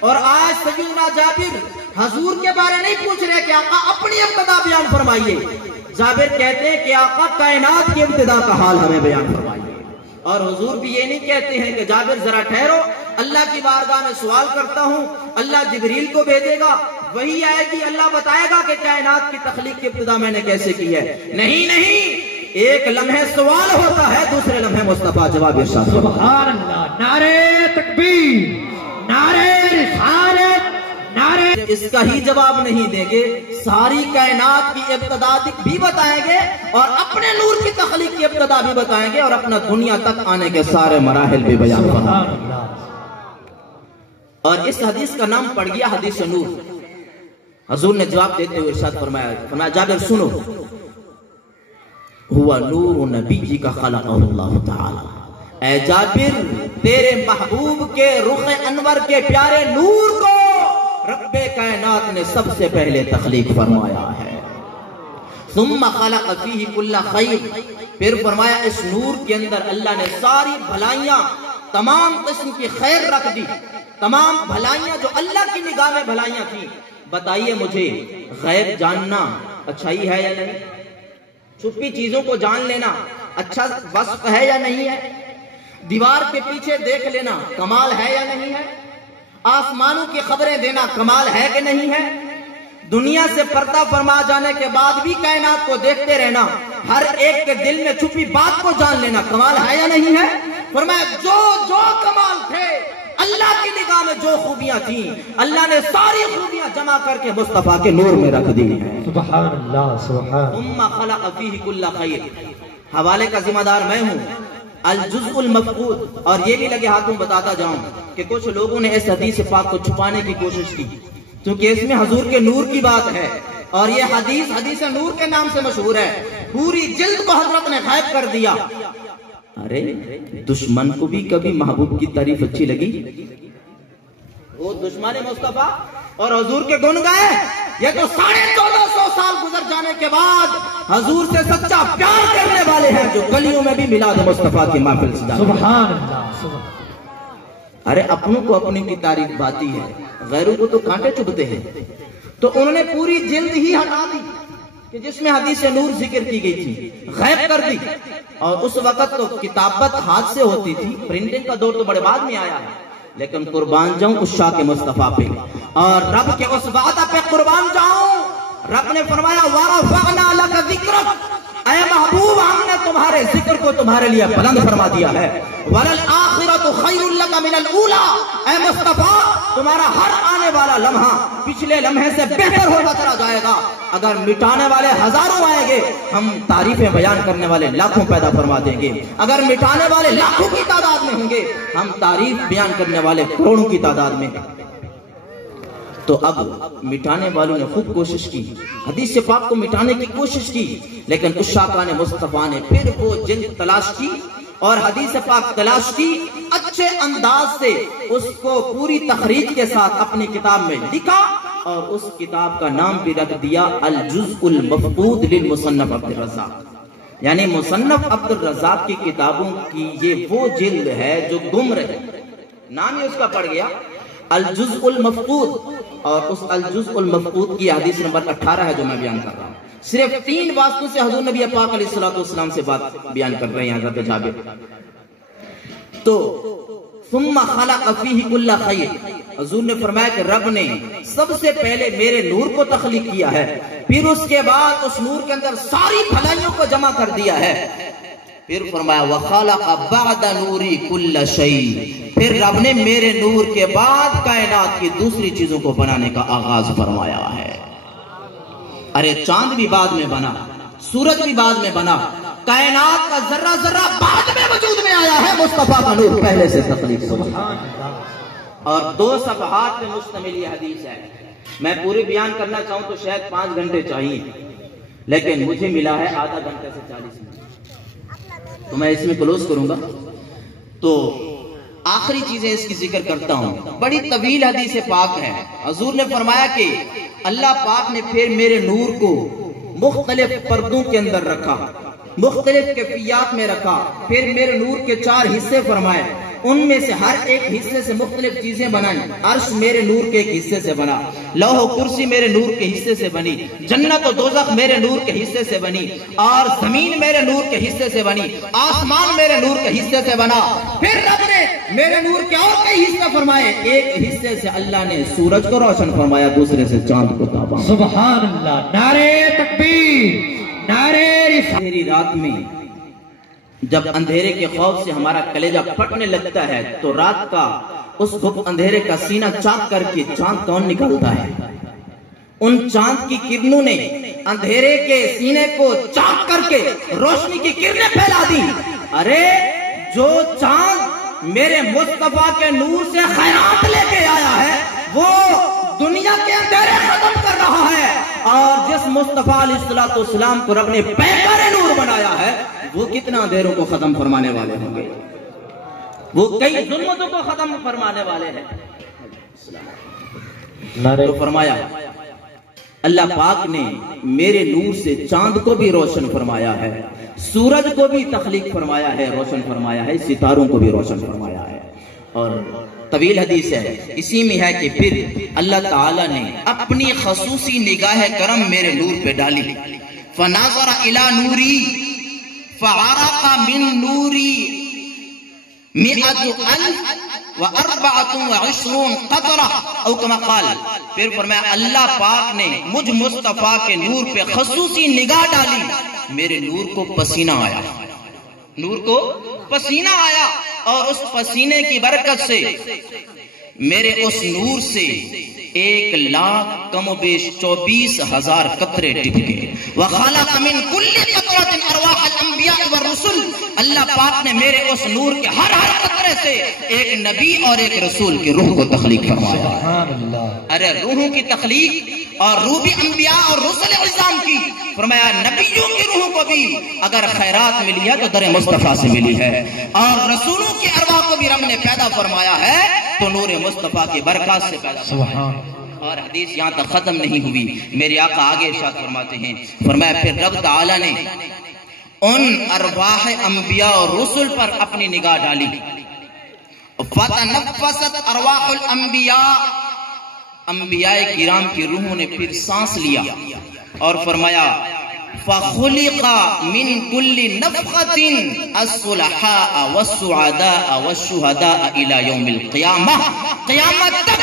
اور آج سیدنا جابر حضور کے بارے نہیں پوچھ رہے کہ آقا اپنی ابتدا بیان فرمائیے، جابر کہتے ہیں کہ آقا کائنات کی ابتدا کا حال ہمیں بیان فرمائیے۔ اور حضور بھی یہ نہیں کہتے ہیں کہ جابر ذرا ٹھہرو، اللہ کی بارگاہ میں سوال کرتا ہوں، اللہ جبریل کو بھیجے گا، وہی آئے گی، اللہ بتائے گا کہ کائنات کی تخلیق کی ابتدا میں نے کیسے کی ہے۔ نہیں، ایک لمحے سوال ہوتا ہے، دوسرے لمحے مصطفیٰ جواب ارشاد۔ سبحان اللہ، نعرہ تکبیر، نعرہ رسالت، نعرہ۔ اس کا ہی جواب نہیں دیں گے، ساری کائنات کی ابتدا بھی بتائیں گے اور اپنے نور کی تخلیق کی ابتدا بھی بتائیں گے اور اپنا دنیا تک آنے کے سارے مراحل بھی بیان فرمائیں گے۔ اور اس حدیث کا نام پڑ گیا حدیث نور۔ حضور نے جواب دیتے ہوئے ارشاد فرمایا جابر سنو، ہوا نور نبی جی کا خلقہ اللہ تعالی، اے جابر تیرے محبوب کے رخ انور کے پیارے نور کو رب کائنات نے سب سے پہلے تخلیق فرمایا ہے۔ ثم خلق فیہ کل خیر، پھر فرمایا اس نور کے اندر اللہ نے ساری بھلائیاں، تمام قسم کی خیر رکھ دی، تمام بھلائیاں جو اللہ کی نگاہ میں بھلائیاں تھیں۔ بتائیے مجھے غیب جاننا اچھائی ہے یا نہیں؟ چھپی چیزوں کو جان لینا اچھا وصف ہے یا نہیں ہے؟ دیوار کے پیچھے دیکھ لینا کمال ہے یا نہیں ہے؟ آسمانوں کی خبریں دینا کمال ہے کہ نہیں ہے؟ دنیا سے پردہ فرما جانے کے بعد بھی کائنات کو دیکھتے رہنا، ہر ایک کے دل میں چھپی بات کو جان لینا کمال ہے یا نہیں ہے؟ فرمایا جو کمال تھے، اللہ کی نگاہ میں جو خوبیاں تھیں، اللہ نے ساری خوبیاں جمع کر کے مصطفیٰ کے نور میں رکھ دی ہیں۔ سبحان اللہ، سبحان۔ ثم خلق فیہ کل خیر، حوالے کا ذمہ دار میں ہوں، الجزء المفقود۔ اور یہ بھی لگے ہاتھوں بتاتا جاؤں کہ کچھ لوگوں نے اس حدیث پاک کو چھپانے کی کوشش کی، کیونکہ اس میں حضور کے نور کی بات ہے اور یہ حدیث نور کے نام سے مشہور ہے، پوری جلد کو حضرت نے غائب کر دیا۔ ارے دشمن کو بھی کبھی محبوب کی تعریف اچھی لگی؟ وہ دشمن مصطفیٰ اور حضور کے گن گئے؟ یہ تو 1450 سال گزر جانے کے بعد حضور سے سچا پیار کرنے والے ہیں جو گلیوں میں بھی میلاد مصطفیٰ کی محفل سجاتے ہیں۔ سبحان اللہ۔ ارے اپنوں کو اپنی کی تعریف باتی ہے، غیروں کو تو کانٹے چبھتے ہیں۔ تو انہوں نے پوری جلد ہی ہٹا دی کہ جس میں حدیث نور ذکر کی گئی تھی، غائب کر دی۔ اور اس وقت تو کتابت ہاتھ سے ہوتی تھی، پرنٹنگ کا دور تو بڑے بعد میں آیا ہے، لیکن قربان جاؤں اس شاہ کے مصطفیٰ پہ اور رب کے اس وعدہ پہ قربان جاؤں۔ رب نے فرمایا وَرَفَعْنَا لَكَ ذِكْرَكَ، اے محبوب ہم نے تمہارے ذکر کو تمہارے لیے بلند فرما دیا ہے۔ وَلَلْآخِرَةُ خَيْرٌ لَكَ مِنَ الْأُولَىٰ، اے مصطفیٰ تمہارا ہر آنے والا لمحہ پچھلے لمحے سے بہتر ہوتا چلا جائے گا۔ اگر مٹانے والے ہزاروں آئیں گے، ہم تعریفیں بیان کرنے والے لاکھوں پیدا فرما دیں گے۔ اگر مٹانے والے لاکھوں کی تعداد میں ہوں گے، ہم تعریف بیان کرنے والے کروڑوں کی تعداد میں۔ تو اب مٹانے والوں نے خوب کوشش کی، حدیث پاک کو مٹانے کی کوشش کی، لیکن اشاقان مصطفیٰ نے پھر وہ جلد تلاش کی اور حدیث پاک تلاش کی، اچھے انداز سے اس کو پوری تخریج کے ساتھ اپنی کتاب میں لکھا اور اس کتاب کا نام بھی رکھ دیا الجزء المفقود للمصنف عبد الرزاق۔ یعنی مصنف عبد الرزاق کی کتابوں کی یہ وہ جلد ہے جو گم رہے، نام ہی اس کا پڑ گیا الجزء المفقود۔ اور اس الجزء المفقود کی حدیث نمبر 18 ہے جو میں بیان کر رہا ہوں۔ صرف 3 باتوں سے حضور نبی پاک علیہ السلام سے بات بیان کر رہے ہیں حضرت جابر۔ تو ثم خلق فیہ کل خیر، حضور نے فرمایا کہ رب نے سب سے پہلے میرے نور کو تخلیق کیا ہے، پھر اس کے بعد اس نور کے اندر ساری بھلائیوں کو جمع کر دیا ہے۔ پھر فرمایا وَخَلَقَ بَعْدَ نُورِ كُلَّ شَيْءٍ، پھر رب نے میرے نور کے بعد کائنات کی دوسری چیزوں کو بنانے کا آغاز فرمایا ہے۔ ارے چاند بھی بعد میں بنا، سورج بھی بعد میں بنا، کائنات کا ذرہ ذرہ بعد میں وجود میں آیا ہے، مصطفیٰ کا نور پہلے سے تخلیق ہوا۔ اور 2 صفحات پہ مشتمل یہ حدیث ہے۔ میں پوری بیان کرنا چاہوں تو شاید 5 گھنٹے چاہیے، لیکن مجھے ملا ہے آدھا گھنٹے سے 40 منٹ، تو میں اس میں کلوز کروں گا۔ تو آخری چیزیں اس کی ذکر کرتا ہوں، بڑی طویل حدیث پاک ہے۔ حضور نے فرمایا کہ اللہ پاک نے پھر میرے نور کو مختلف پردوں کے اندر رکھا، مختلف کیفیات میں رکھا، پھر میرے نور کے 4 حصے فرمائے۔ ان میں سے ہر ایک حصے سے مختلف چیزیں بنائیں. عرش میرے نور کے ایک حصے سے بنا, لوح و کرسی میرے نور کے حصے سے بنی, جنت و دوزخ میرے نور کے حصے سے بنی, اور زمین میرے نور کے حصے سے بنی, آسمان میرے نور کے حصے سے بنا. پھر رب نے میرے نور کے اور کئی حصے فرمائے. ایک حصے سے اللہ نے سورج کو روشن فرمایا, دوسرے سے چاند کو تابا. سبحان اللہ. نعرہ تکبیر, نعرہ رسالت. اندھیری رات میں جب اندھیرے کے خوف سے ہمارا کلیجہ پھٹنے لگتا ہے تو رات کا اس گھپ اندھیرے کا سینہ چاک کر کے چاند کون نکلتا ہے؟ ان چاند کی کرنوں نے اندھیرے کے سینے کو چاک کر کے روشنی کی کرنیں پھیلا دی. ارے جو چاند میرے مصطفیٰ کے نور سے خیرات لے کے آیا ہے وہ دنیا کے اندھیرے ختم کر رہا ہے, اور جس مصطفیٰ علیہ السلام کو رب نے پیغمبر نور بنایا ہے وہ کتنا اندھیروں کو ختم فرمانے والے ہوں گے, وہ کئی ظلمتوں کو ختم فرمانے والے ہیں. تو فرمایا اللہ پاک نے میرے نور سے چاند کو بھی روشن فرمایا ہے, سورج کو بھی تخلیق فرمایا ہے, روشن فرمایا ہے, ستاروں کو بھی روشن فرمایا ہے. اور طویل حدیث ہے, اسی میں ہے کہ پھر اللہ تعالیٰ نے اپنی خصوصی نگاہ کرم میرے نور پہ ڈالی. فناظر الی نوری فعرق من نوری 124 قطرہ او کما قال. پھر فرمایا اللہ پاک نے مجھ مصطفیٰ کے نور پہ خصوصی نگاہ ڈالی, میرے نور کو پسینہ آیا, نور کو پسینہ آیا, اور اس پسینے کی برکت سے میرے اس نور سے 1,00,000 کم و بیش 24,000 قطرے ٹپکے. وَخَلَقَ مِن كُلِّ قَطْرَةٍ أَرْوَاحَ الْأَنْبِيَاءِ وَالرُّسُلِ. اللہ پاک نے میرے اس نور کے ہر قطرے سے ایک نبی اور ایک رسول کی روح کو تخلیق فرمایا. ارے روحوں کی تخلیق اور روح بھی انبیاء اور رسل عظام کی. فرمایا نبیوں کی روح کو بھی اگر خیرات ملی ہے تو در مصطفیٰ سے ملی ہے, اور رسولوں کی ارواح کو بھی رب نے پیدا فرمایا ہے تو نور مصطفیٰ کی برکات سے پیدا فرمایا. اور حدیث یہاں تک ختم نہیں ہوئی, میرے آقا آگے ارشاد فرماتے ہیں, فرمایا پھر رب تعالی نے ان ارواح انبیاء اور رسل پر اپنی نگاہ ڈالی. فتنفست ارواح الانبیاء, انبیاء کرام کی روحوں نے پھر سانس لیا, اور فرمایا فخلق من كل نفخة الصلحاء والسعداء والشهداء الى يوم القيامة. قیامت تک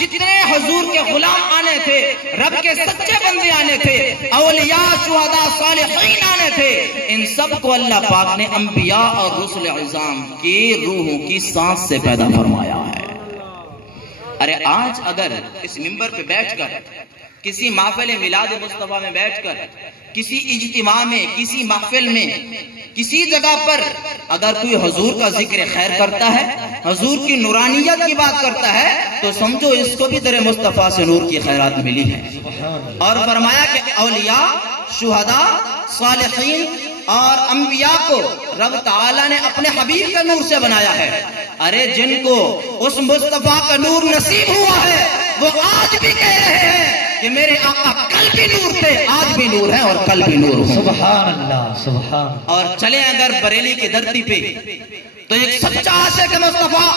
جتنے حضور کے غلام آنے تھے, رب کے سچے بندے آنے تھے, اولیاء شہداء صالحین آنے تھے, ان سب کو اللہ پاک نے انبیاء اور رسل عظام کی روحوں کی سانس سے پیدا فرمایا ہے. ارے آج اگر اس منبر پہ بیٹھ کر کسی محفل میلاد مصطفیٰ میں بیٹھ کر کسی اجتماع میں, کسی محفل میں, کسی جگہ پر اگر کوئی حضور کا ذکر خیر کرتا ہے, حضور کی نورانیت کی بات کرتا ہے, تو سمجھو اس کو بھی در مصطفیٰ سے نور کی خیرات ملی ہے. اور فرمایا کہ اولیاء, شہداء, صالحین اور انبیاء کو رب تعالیٰ نے اپنے حبیب کے نور سے بنایا ہے. ارے جن کو اس مصطفیٰ کا نور نصیب ہوا ہے وہ آج بھی کہہ رہے ہیں کہ میرے آقا کل بھی نور تھے, آج بھی نور ہیں اور کل بھی نور ہیں. سبحان اللہ, سبحان. اور چلیں اگر بریلی کی دھرتی پہ تو ایک سچا عاشق مصطفیٰ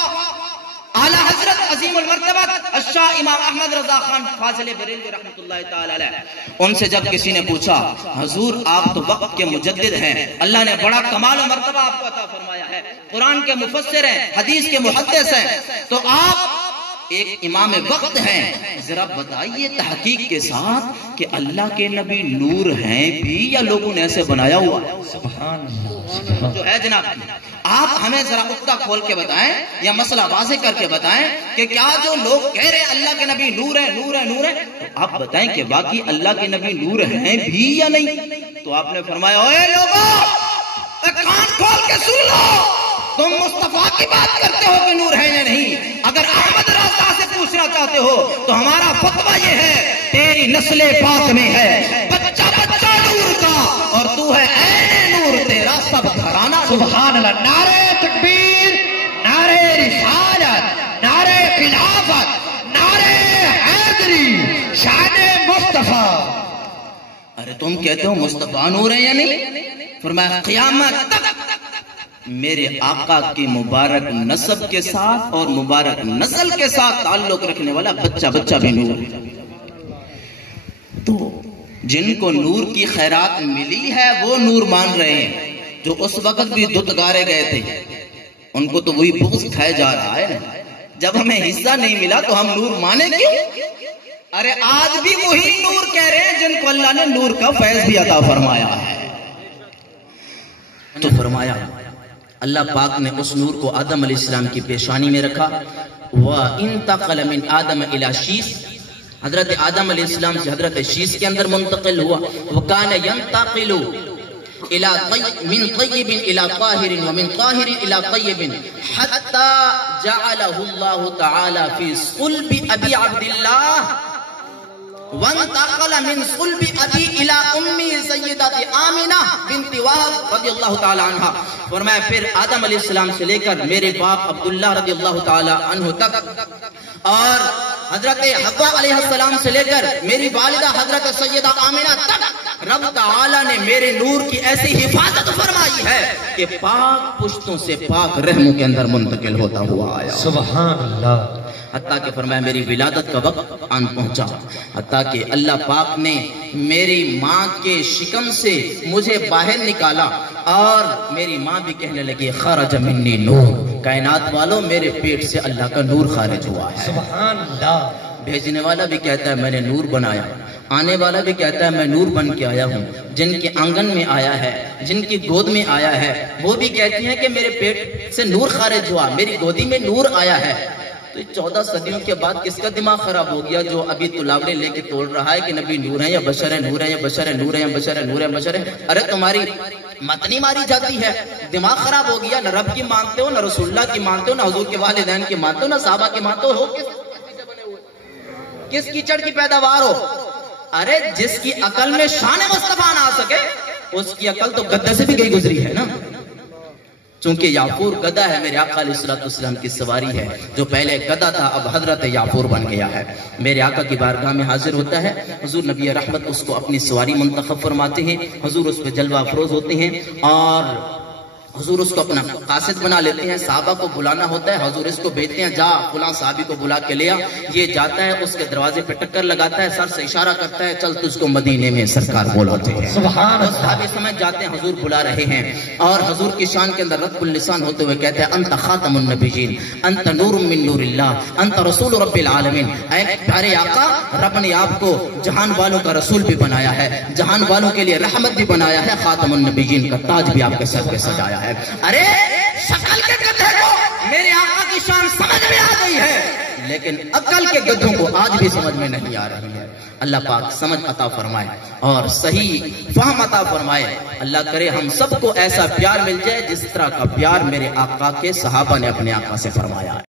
اعلی حضرت عظیم المرتبہ الشاہ امام احمد رضا خان فاضل بریلوی رحمۃ اللہ تعالی علیہ, ان سے جب کسی نے پوچھا حضور آپ تو وقت کے مجدد ہیں, اللہ نے بڑا کمال و مرتبہ آپ کو عطا فرمایا ہے, قرآن کے مفسر ہیں, حدیث کے محدث ہیں, تو آپ ایک امام وقت ہیں, ذرا بتائیے تحقیق کے ساتھ کہ اللہ کے نبی نور ہیں بھی یا لوگوں نے ایسے بنایا ہوا ہے؟ سبحان اللہ جو ہے جناب, آپ ہمیں ذرا نقطہ کھول کے بتائیں یا مسئلہ واضح کر کے بتائیں کہ کیا جو لوگ کہہ رہے ہیں اللہ کے نبی نور ہے, نور ہے, نور ہے, تو آپ بتائیں کہ باقی اللہ کے نبی نور ہیں بھی یا نہیں. تو آپ نے فرمایا اوے لوگوں کان کھول کے سن لو, تم مصطفیٰ کی بات کرتے ہو کہ نور ہے یا نہیں. اگر احمد رضا سے پوچھنا چاہتے ہو تو ہمارا فتویٰ یہ ہے تیری نسل پاک میں ہے بچہ بچہ نور کا, اور تو ہے عین نور, تیرا سب گھرانہ. سبحان اللہ. نعرہ تکبیر, نعرہ رسالت, نعرہ خلافت, نعرہ حیدری, شان مصطفیٰ. ارے تم کہتے ہو مصطفیٰ نور ہے یا نہیں؟ فرمایا قیامت تک میرے آقا کی مبارک نسب کے ساتھ اور مبارک نسل کے ساتھ تعلق رکھنے والا بچہ بچہ بھی نور ہے۔ تو جن کو نور کی خیرات ملی ہے وہ نور مان رہے ہیں، جو اس وقت بھی دھت گارے گئے تھے ان کو تو وہی بغض کھائے جا رہا ہے۔ جب ہمیں حصہ نہیں ملا تو ہم نور مانے کیوں؟ ارے آج بھی وہی نور کہہ رہے ہیں جن کو اللہ نے نور کا فیض بھی عطا فرمایا ہے۔ تو فرمایا اللہ پاک نے اس نور کو آدم علیہ السلام کی پیشانی میں رکھا۔ وَإِنْتَقَلَ مِنْ آدَمَ إِلَى شِيس، حضرت آدم علیہ السلام سے حضرت شیس کے اندر منتقل ہوا۔ وَكَانَ يَنْتَقِلُ من طيب الى طاهر ومن طاهر الى طيب حتى جعله الله تعالى في صلب ابي عبد الله وانتقل من صلب ابي الى امي سيدة آمنة بنت وهب رضی اللہ تعالی عنہ۔ فرمایا پھر آدم علیہ السلام سے لے کر میرے باپ عبداللہ رضی اللہ تعالی عنہ تک، اور حضرت حوا علیہ السلام سے لے کر میری والدہ حضرت سیدہ آمنہ تک رب تعالی نے میرے نور کی ایسی حفاظت فرمائی ہے کہ پاک پشتوں سے پاک رحموں کے اندر منتقل ہوتا ہوا آیا۔ سبحان اللہ۔ حتیٰ کہ فرمایا میری ولادت کا وقت آن پہنچا، حتیٰ کہ اللہ پاک نے میری ماں کے شکم سے مجھے باہر نکالا، اور میری ماں بھی کہنے لگی خرج منی نور، کائنات والوں میرے پیٹ سے اللہ کا نور خارج ہوا ہے۔ سبحان اللہ۔ بھیجنے والا بھی کہتا ہے میں نے نور بنایا، آنے والا بھی کہتا ہے میں نور بن کے آیا ہوں۔ جن کے آنگن میں آیا ہے، جن کی گود میں آیا ہے، وہ بھی کہتی ہیں کہ میرے پیٹ سے نور خارج ہوا، میری گودی میں نور آیا ہے۔ تو 14 صدیوں کے بعد کس کا دماغ خراب ہو گیا جو ابھی تلاوڑے لے کے توڑ رہا ہے کہ نبی نور ہے یا بشر ہے، نور ہے یا بشر ہے، نور ہے یا بشر ہے، نور ہے یا بشر ہے؟ ارے تمہاری متنی ماری جاتی ہے، دماغ خراب ہو گیا، نہ رب کی مانتے ہو، نہ رسول اللہ کی مانتے ہو، نہ حضور کے والدین کی مانتے ہو، نہ صحابہ کی مانتے ہو، کس کیچڑ کی پیداوار ہو؟ ارے جس کی عقل میں شان مصطفیٰ نہ آ سکے اس کی عقل تو گدے سے بھی گئی گزری ہے نا۔ چونکہ یافور گدا ہے، میرے آقا علیہ السلام کی سواری ہے، جو پہلے گدا تھا اب حضرت یافور بن گیا ہے۔ میرے آقا کی بارگاہ میں حاضر ہوتا ہے، حضور نبی رحمت اس کو اپنی سواری منتخب فرماتے ہیں، حضور اس پہ جلوہ افروز ہوتے ہیں، اور حضور اس کو اپنا قاصد بنا لیتے ہیں۔ صحابہ کو بلانا ہوتا ہے، حضور اس کو بھیجتے ہیں جا فلاں صحابی کو بلا کے لیا۔ یہ جاتا ہے، اس کے دروازے پہ ٹکر لگاتا ہے، سر سے اشارہ کرتا ہے چل تجھ کو مدینے میں سرکار بلاتے ہیں۔ سبحان اللہ۔ صحابی سمجھ جاتے ہیں حضور بلا رہے ہیں، اور حضور کی شان کے اندر رتب اللسان ہوتے ہوئے کہتے ہیں انت خاتم النبیین، انت نور من نور اللہ، انت رسول رب العالمین۔ اے پیارے آقا، رب نے آپ کو جہان والوں کا رسول بھی بنایا ہے، جہان والوں کے لیے رحمت بھی بنایا ہے، خاتم النبیین کا تاج بھی آپ کے سر پہ سجایا ہے۔ ارے شکل کے گدھے کو میرے آقا کی شان سمجھ میں آ گئی ہے، لیکن عقل کے گدھوں کو آج بھی سمجھ میں نہیں آ رہی ہے۔ اللہ پاک سمجھ عطا فرمائے اور صحیح فہم عطا فرمائے۔ اللہ کرے ہم سب کو ایسا پیار مل جائے جس طرح کا پیار میرے آقا کے صحابہ نے اپنے آقا سے فرمایا ہے۔